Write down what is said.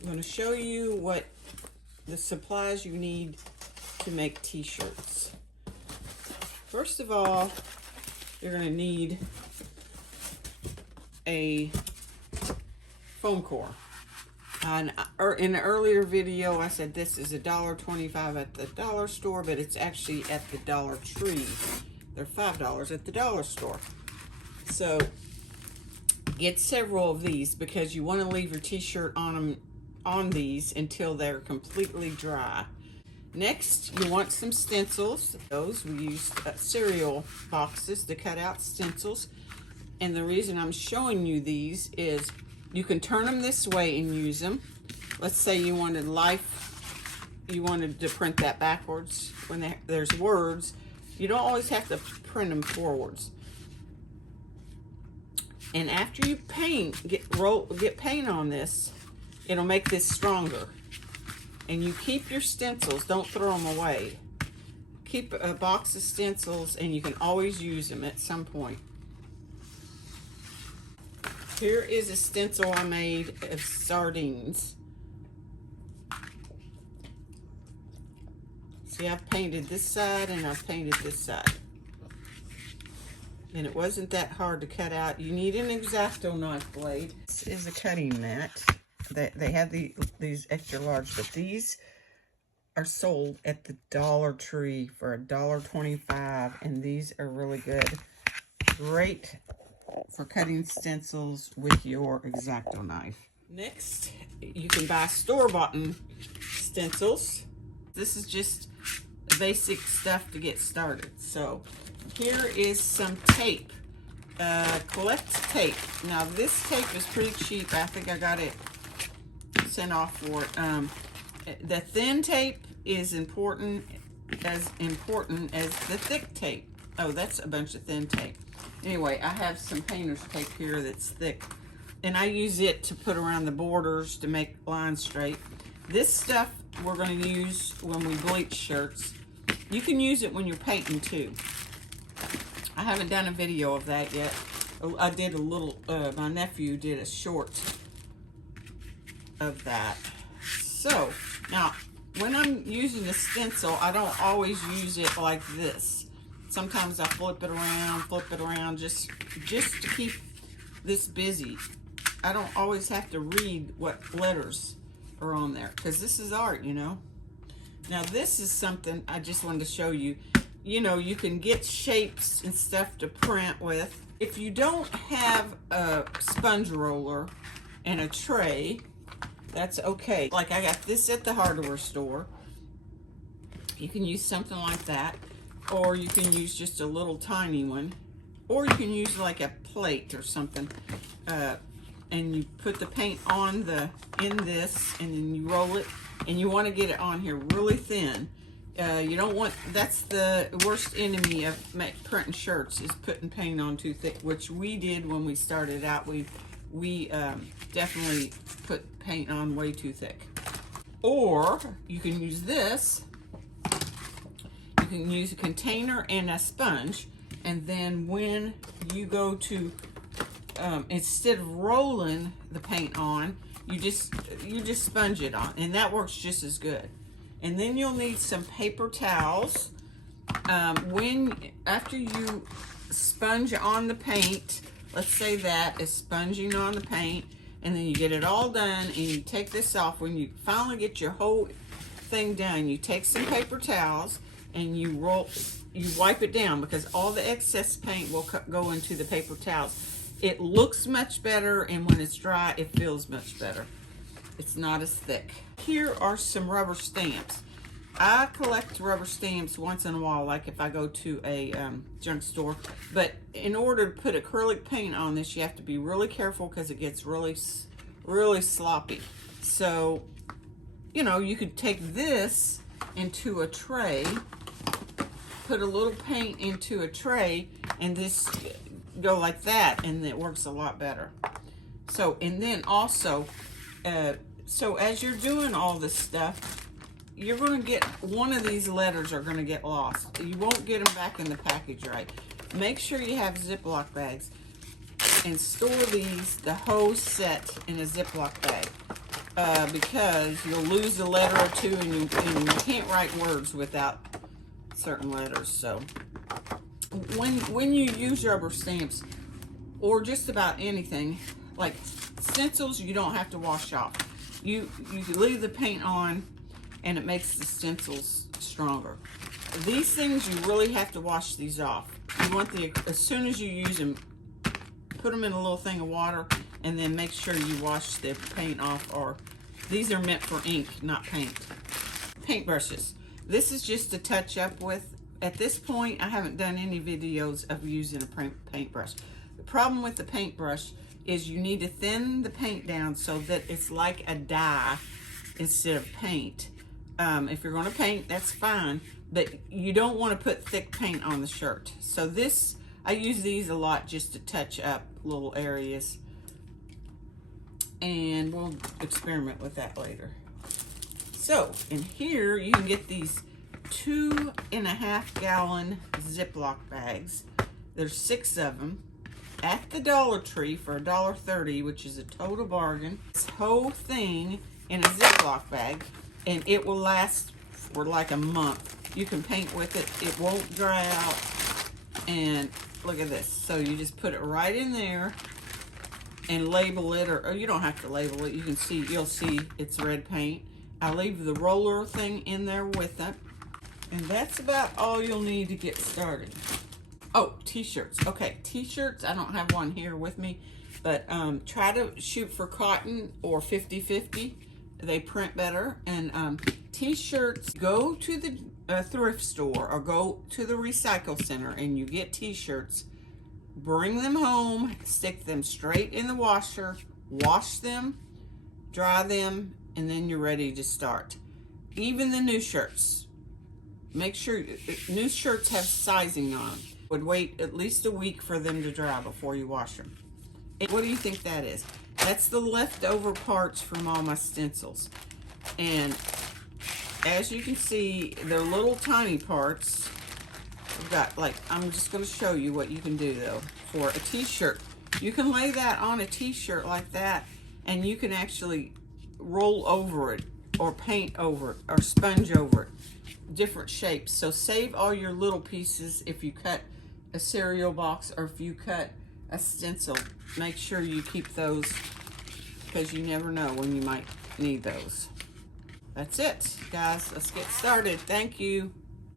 I'm going to show you what the supplies you need to make t-shirts. First of all, you're going to need a foam core. In an earlier video, I said this is $1.25 at the dollar store, but it's actually at the Dollar Tree. They're $5 at the dollar store. So get several of these because you want to leave your t-shirt on these until they're completely dry. Next, you want some stencils. Those we used cereal boxes to cut out stencils. And the reason I'm showing you these is you can turn them this way and use them. Let's say you wanted to print that backwards when there's words. You don't always have to print them forwards. And after you get paint on this, it'll make this stronger. And you keep your stencils, don't throw them away. Keep a box of stencils and you can always use them at some point. Here is a stencil I made of sardines. See, I've painted this side and I've painted this side. And it wasn't that hard to cut out. You need an X-Acto knife blade. This is a cutting mat. They have these extra large, but these are sold at the Dollar Tree for $1.25, and these are really good. Great for cutting stencils with your X-Acto knife. Next, you can buy store-bought stencils. This is just basic stuff to get started. So here is some tape. Collect tape. Now this tape is pretty cheap. I think I got it sent off for it. The thin tape is as important as the thick tape. Oh, that's a bunch of thin tape. Anyway, I have some painter's tape here that's thick, and I use it to put around the borders to make lines straight. This stuff we're going to use when we bleach shirts. You can use it when you're painting too. I haven't done a video of that yet. I did a little, my nephew did a short of that. So, now, when I'm using a stencil, I don't always use it like this. Sometimes I flip it around, just to keep this busy. I don't always have to read what letters are on there, because this is art, you know. Now, this is something I just wanted to show you. You know, you can get shapes and stuff to print with. If you don't have a sponge roller and a tray, that's okay. Like I got this at the hardware store. You can use something like that, or you can use just a little tiny one, or you can use like a plate or something, and you put the paint on in this, and then you roll it, and you want to get it on here really thin. You don't want, that's the worst enemy of printing shirts, is putting paint on too thick, which we did when we started out. We definitely put paint on way too thick. Or you can use this. You can use a container and a sponge, and then when you go to, instead of rolling the paint on, you just sponge it on, and that works just as good. And then you'll need some paper towels. After you sponge on the paint, let's say that is sponging on the paint, and then you get it all done, and you take this off. When you finally get your whole thing done, you take some paper towels and you wipe it down, because all the excess paint will go into the paper towels. It looks much better, and when it's dry, it feels much better. It's not as thick. Here are some rubber stamps. I collect rubber stamps once in a while, like if I go to a junk store. But in order to put acrylic paint on this, you have to be really careful, because it gets really sloppy. So, you know, you could take this into a tray, put a little paint into a tray, and this go like that, and it works a lot better. So, and then also, so as you're doing all this stuff, you're going to get, one of these letters are going to get lost. You won't get them back in the package right. Make sure you have Ziploc bags and store the whole set in a Ziploc bag. because you'll lose a letter or two, and you can't write words without certain letters. So when you use rubber stamps, or just about anything, like stencils, you don't have to wash off. You can leave the paint on, and it makes the stencils stronger. These things, you really have to wash these off. You want as soon as you use them, put them in a little thing of water, and then make sure you wash the paint off, or these are meant for ink, not paint. Paintbrushes. This is just to touch up with. At this point, I haven't done any videos of using a paintbrush. The problem with the paintbrush is you need to thin the paint down so that it's like a dye instead of paint. If you're going to paint, that's fine, but you don't want to put thick paint on the shirt. So this, I use these a lot just to touch up little areas, and we'll experiment with that later. So in here, you can get these 2.5 gallon Ziploc bags. There's 6 of them at the Dollar Tree for $1.30, which is a total bargain. This whole thing in a Ziploc bag, and it will last for like a month. You can paint with it. It won't dry out. And look at this. So you just put it right in there and label it, or you don't have to label it. You can see, you'll see it's red paint. I leave the roller thing in there with it. And that's about all you'll need to get started. Oh, t-shirts. Okay, t-shirts, I don't have one here with me, but try to shoot for cotton or 50-50. They print better. And t-shirts, go to the thrift store or go to the recycle center and you get t-shirts. Bring them home, stick them straight in the washer, wash them, dry them, and then you're ready to start. Even the new shirts. Make sure new shirts have sizing on them. Would wait at least a week for them to dry before you wash them. And what do you think that is? That's the leftover parts from all my stencils. And as you can see, they're little tiny parts. I've got, like, I'm just going to show you what you can do though for a t-shirt. You can lay that on a t-shirt like that, and you can actually roll over it or paint over it or sponge over it. Different shapes. So save all your little pieces. If you cut a cereal box or if you cut a stencil, make sure you keep those, because you never know when you might need those. That's it, guys. Let's get started. Thank you.